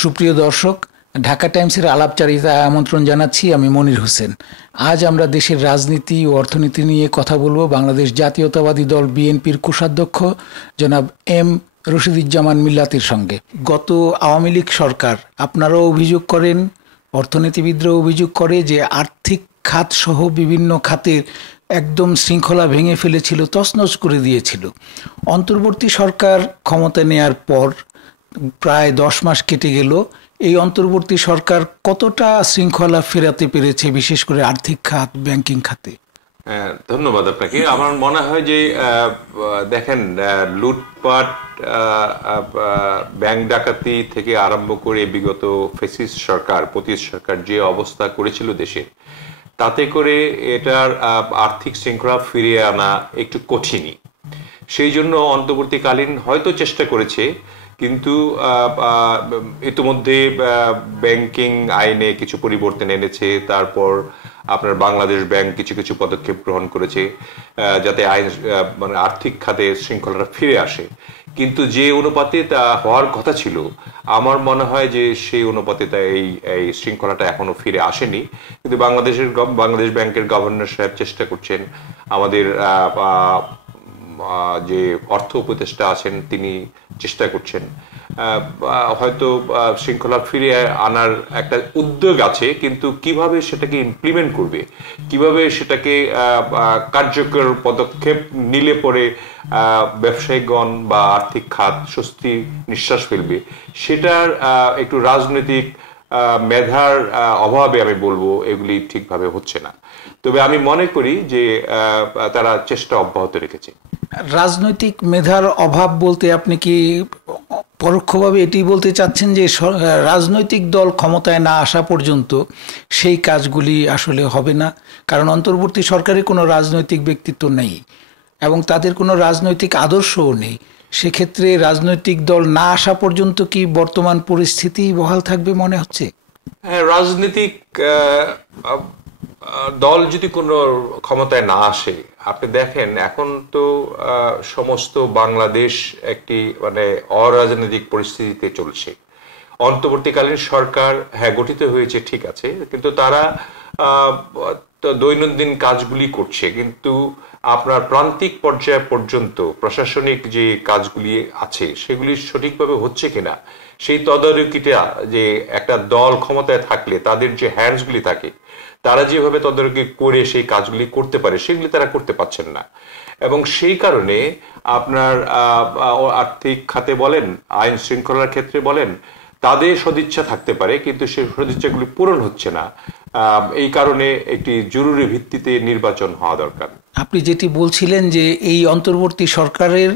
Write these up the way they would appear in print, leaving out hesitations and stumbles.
সুপ্রিয় দর্শক, ঢাকা টাইমসের আলাপচারিতায় আমন্ত্রণ জানাচ্ছি। আমি মনির হোসেন। আজ আমরা দেশের রাজনীতি ও অর্থনীতি নিয়ে কথা বলবো বাংলাদেশ জাতীয়তাবাদী দল বিএনপির কোষাধ্যক্ষ জনাব এম রশিদুজ্জামান মিল্লাতের সঙ্গে। গত আওয়ামী লীগ সরকার, আপনারাও অভিযোগ করেন, অর্থনীতিবিদরাও অভিযোগ করে যে আর্থিক খাত সহ বিভিন্ন খাতের একদম শৃঙ্খলা ভেঙে ফেলেছিল, তছনছ করে দিয়েছিল। অন্তর্বর্তী সরকার ক্ষমতা নেয়ার পর প্রায় 10 মাস কেটে গেল। এই অন্তর্বর্তী সরকার কতটা শৃঙ্খলা ফেরাতে পেরেছে, বিশেষ করে আর্থিক খাত, ব্যাংকিং খাতে? ধন্যবাদ আপনাকে। আমার মনে হয় যে দেখেন, লুটপাট, ব্যাংক ডাকাতি থেকে আরম্ভ করে বিগত ফ্যাসিস্ট সরকার, পতিত সরকার যে অবস্থা করেছিল দেশে, তাতে করে এটার আর্থিক শৃঙ্খলা ফিরিয়ে আনা একটু কঠিনই। সেই জন্য অন্তর্বর্তীকালীন হয়তো চেষ্টা করেছে, কিন্তু ইতিমধ্যে ব্যাংকিং আইনে কিছু পরিবর্তন এনেছে। তারপর আপনার বাংলাদেশ ব্যাংক কিছু কিছু পদক্ষেপ গ্রহণ করেছে যাতে আইন মানে আর্থিক খাতে শৃঙ্খলাটা ফিরে আসে। কিন্তু যে অনুপাতে তা হওয়ার কথা ছিল, আমার মনে হয় যে সেই অনুপাতে তা এই শৃঙ্খলাটা এখনো ফিরে আসেনি। কিন্তু বাংলাদেশ ব্যাংকের গভর্নর সাহেব চেষ্টা করছেন, আমাদের যে অর্থ উপদেষ্টা আছেন তিনি চেষ্টা করছেন। হয়তো শৃঙ্খলা ফিরিয়ে আনার একটা উদ্যোগ আছে, কিন্তু কিভাবে সেটাকে ইমপ্লিমেন্ট করবে, কিভাবে সেটাকে কার্যকর পদক্ষেপ নিলে পরে ব্যবসায়িকগণ বা আর্থিক খাত স্বস্তি নিঃশ্বাস ফেলবে, সেটার একটু রাজনৈতিক মেধার অভাবে আমি বলবো এগুলি ঠিকভাবে হচ্ছে না। তবে আমি মনে করি যে তারা চেষ্টা অব্যাহত রেখেছে। রাজনৈতিক মেধার অভাব বলতে আপনি কি পরোক্ষভাবে এটি বলতে চাচ্ছেন যে রাজনৈতিক দল ক্ষমতায় না আসা পর্যন্ত সেই কাজগুলি আসলে হবে না? কারণ অন্তর্বর্তী সরকারে কোনো রাজনৈতিক ব্যক্তিত্ব নেই এবং তাদের কোনো রাজনৈতিক আদর্শও নেই। সেক্ষেত্রে রাজনৈতিক দল না আসা পর্যন্ত কি বর্তমান পরিস্থিতি বহাল থাকবে মনে হচ্ছে? হ্যাঁ, রাজনৈতিক দল যদি কোনো ক্ষমতায় না আসে, আপনি দেখেন এখন তো সমস্ত বাংলাদেশ একটি মানে অরাজনৈতিক পরিস্থিতিতে চলছে। অন্তর্বর্তীকালীন সরকার হ্যাঁ গঠিত হয়েছে, ঠিক আছে, কিন্তু তারা দৈনন্দিন কাজগুলি করছে, কিন্তু আপনার প্রান্তিক পর্যায় পর্যন্ত প্রশাসনিক যে কাজগুলি আছে সেগুলি সঠিকভাবে হচ্ছে কিনা, সেই তদারকিটা, যে একটা দল ক্ষমতায় থাকলে তাদের যে হ্যান্ডসগুলি থাকে, তারা যেভাবে তদারকি করে সেই কাজগুলি করতে পারে, সেগুলি তারা করতে পারছেন না। এবং সেই কারণে আপনার আর্থিক খাতে বলেন, আইন শৃঙ্খলার ক্ষেত্রে বলেন, তাদের সদিচ্ছা থাকতে পারে, কিন্তু সেই সদিচ্ছাগুলি পূরণ হচ্ছে না। এই কারণে একটি জরুরি ভিত্তিতে নির্বাচন হওয়া দরকার। আপনি যেটি বলছিলেন যে এই অন্তর্বর্তী সরকারের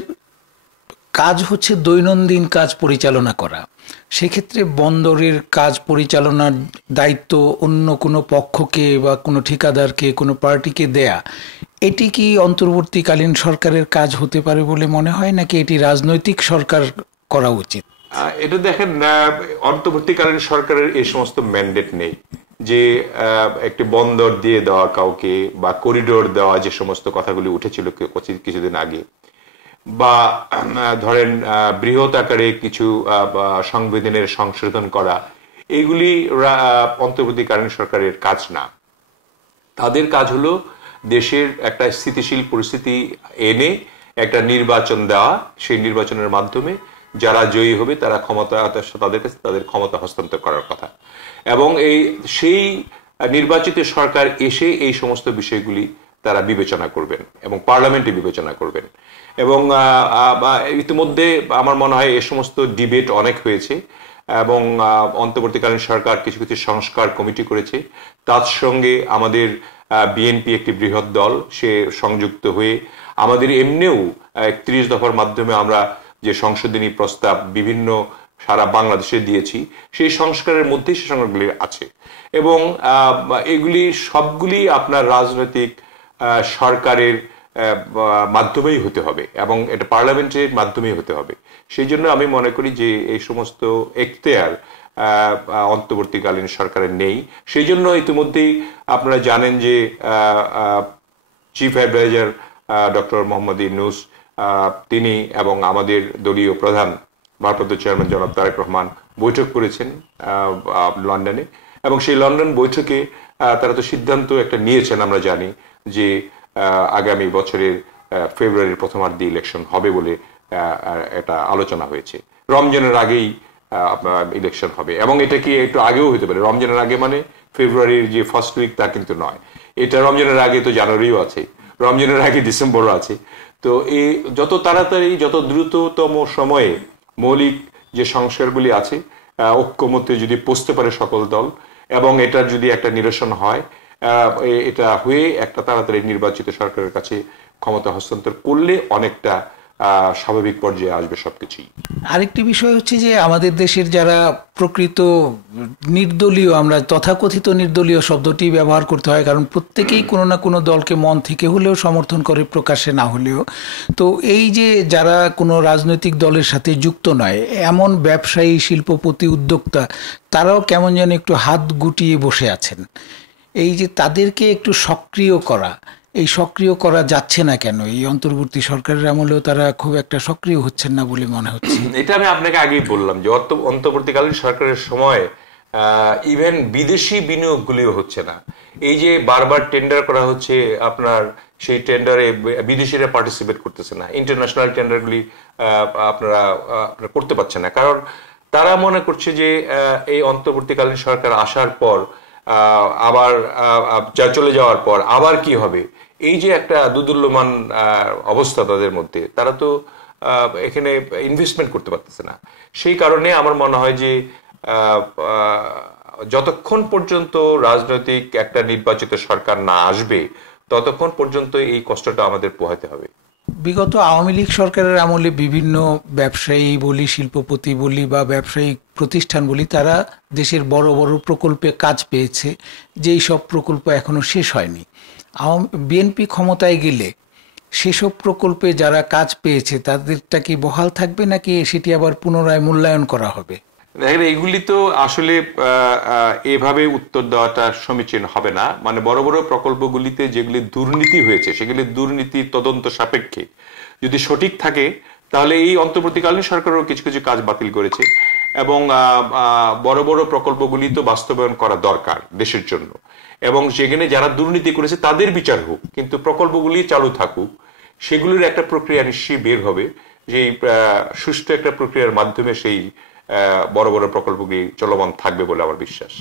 কাজ হচ্ছে দৈনন্দিন কাজ পরিচালনা করা, সেক্ষেত্রে বন্দরের কাজ পরিচালনার দায়িত্ব অন্য কোনো পক্ষকে বা কোনো ঠিকাদারকে, কোনো পার্টিকে দেয়া, এটি কি অন্তর্বর্তীকালীন সরকারের কাজ হতে পারে বলে মনে হয়, নাকি এটি রাজনৈতিক সরকার করা উচিত? এটা দেখেন, অন্তর্বর্তীকালীন সরকারের এই সমস্ত ম্যান্ডেট নেই যে একটি বন্দর দিয়ে দেওয়া কাউকে, বা করিডোর দেওয়া, যে সমস্ত কথাগুলি উঠেছিল কিছুদিন আগে, বা ধরেন বৃহৎ আকারে কিছু সংবিধানের সংশোধন করা, এগুলি অন্তর্বর্তীকালীন সরকারের কাজ না। তাদের কাজ হলো দেশের একটা স্থিতিশীল পরিস্থিতি এনে একটা নির্বাচন দেওয়া, সেই নির্বাচনের মাধ্যমে যারা জয়ী হবে তারা তাদের কাছে তাদের ক্ষমতা হস্তান্তর করার কথা। এবং সেই নির্বাচিত সরকার এসে এই সমস্ত বিষয়গুলি তারা বিবেচনা করবেন এবং পার্লামেন্টে বিবেচনা করবেন। এবং ইতিমধ্যে আমার মনে হয় এ সমস্ত ডিবেট অনেক হয়েছে, এবং অন্তর্বর্তীকালীন সরকার কিছু কিছু সংস্কার কমিটি করেছে। তার সঙ্গে আমাদের বিএনপি একটি বৃহৎ দল, সে সংযুক্ত হয়ে আমাদের এমনিও 31 দফার মাধ্যমে আমরা যে সংশোধনী প্রস্তাব বিভিন্ন সারা বাংলাদেশে দিয়েছি, সেই সংস্কারের মধ্যেই সে সংস্কারগুলি আছে। এবং এগুলি সবগুলি আপনার রাজনৈতিক সরকারের মাধ্যমেই হতে হবে, এবং এটা পার্লামেন্টের মাধ্যমেই হতে হবে। সেই জন্য আমি মনে করি যে এই সমস্ত এখতিয়ার অন্তর্বর্তীকালীন সরকারের নেই। সেই জন্য ইতিমধ্যেই আপনারা জানেন যে chief adviser doctor Mohammad Yunus তিনি এবং আমাদের দলীয় প্রধান ভারপ্রাপ্ত চেয়ারম্যান জনাব তারেক রহমান বৈঠক করেছেন লন্ডনে, এবং সেই লন্ডন বৈঠকে তারা তো সিদ্ধান্ত একটা নিয়েছেন আমরা জানি যে আগামী বছরের ফেব্রুয়ারির প্রথমার্ধে ইলেকশন হবে বলে এটা আলোচনা হয়েছে। রমজানের আগেই ইলেকশন হবে, এবং এটা কি একটু আগেও হতে পারে। রমজানের আগে মানে ফেব্রুয়ারির যে ফার্স্ট উইক তা কিন্তু নয়, এটা রমজানের আগে তো জানুয়ারিও আছে, রমজানের আগে ডিসেম্বরও আছে। তো এই যত তাড়াতাড়ি যত দ্রুততম সময়ে মৌলিক যে সংস্কারগুলি আছে ঐক্যমত্যে যদি পৌঁছতে পারে সকল দল, এবং এটার যদি একটা নিরসন হয়, এটা হয়ে একটা তাড়াতাড়ি নির্বাচিত সরকারের কাছে ক্ষমতা হস্তান্তর করলে অনেকটা স্বাভাবিক পর্যায়ে আসবে সবকিছুই। আরেকটি বিষয় হচ্ছে যে আমাদের দেশের যারা প্রকৃত নির্দলীয়, আমরা তথাকথিত নির্দলীয় শব্দটি ব্যবহার করতে হয়, কারণ প্রত্যেকেই কোনো না কোনো দলকে মন থেকে হলেও সমর্থন করে, প্রকাশ্যে না হলেও। তো এই যে যারা কোনো রাজনৈতিক দলের সাথে যুক্ত নয়, এমন ব্যবসায়ী, শিল্পপতি, উদ্যোক্তা, তারাও কেমন যেন একটু হাত গুটিয়ে বসে আছেন। এই যে তাদেরকে একটু সক্রিয় করা, এই সক্রিয় করা যাচ্ছে না কেন? এই অন্তর্বর্তী সরকারের আমলেও তারা খুব একটা সক্রিয় হচ্ছেন না বলে মনে হচ্ছে। এটা আমি আপনাকে আগেই বললাম যে অন্তর্বর্তীকালীন সরকারের সময় ইভেন বিদেশি বিনিয়োগগুলিও হচ্ছে না। এই যে বারবার টেন্ডার করা হচ্ছে, আপনার সেই টেন্ডারে বিদেশিরা পার্টিসিপেট করতেছে না, ইন্টারন্যাশনাল টেন্ডারগুলি আপনারা করতে পারছেন না, কারণ তারা মনে করছে যে এই অন্তর্বর্তীকালীন সরকার আসার পর আবার চলে যাওয়ার পর আবার কি হবে, এই যে একটা দুদুল্যমান অবস্থা তাদের মধ্যে, তারা তো এখানে ইনভেস্টমেন্ট করতে পারতেছে না। সেই কারণে আমার মনে হয় যে যতক্ষণ পর্যন্ত রাজনৈতিক একটা নির্বাচিত সরকার না আসবে ততক্ষণ পর্যন্ত এই কষ্টটা আমাদের পোহাতে হবে। বিগত আওয়ামী লীগ সরকারের আমলে বিভিন্ন ব্যবসায়ী বলি, শিল্পপতি বলি বা ব্যবসায়িক প্রতিষ্ঠান বলি, তারা দেশের বড় বড় প্রকল্পে কাজ পেয়েছে, যেই সব প্রকল্প এখনো শেষ হয়নি। বিএনপি ক্ষমতায় গেলে সেসব প্রকল্পে যারা কাজ পেয়েছে তাদেরটা কি বহাল থাকবে, নাকি সেটি আবার পুনরায় মূল্যায়ন করা হবে? দেখেন, এইগুলি তো আসলে এভাবে উত্তর দেওয়াটা সমীচীন হবে না। মানে বড় বড় প্রকল্পগুলিতে যেগুলি দুর্নীতি হয়েছে সেগুলি দুর্নীতি তদন্ত সাপেক্ষে যদি সঠিক থাকে, তাহলে এই অন্তর্বর্তীকালীন সরকারও কিছু কিছু কাজ বাতিল করেছে, এবং বড় বড় প্রকল্পগুলি তো বাস্তবায়ন করা দরকার দেশের জন্য, এবং সেখানে যারা দুর্নীতি করেছে তাদের বিচার হোক, কিন্তু প্রকল্পগুলি চালু থাকুক। সেগুলির একটা প্রক্রিয়া নিশ্চয়ই বের হবে, যে সুষ্ঠু একটা প্রক্রিয়ার মাধ্যমে সেই বড় বড় প্রকল্পগুলি চলমান থাকবে বলে আমার বিশ্বাস।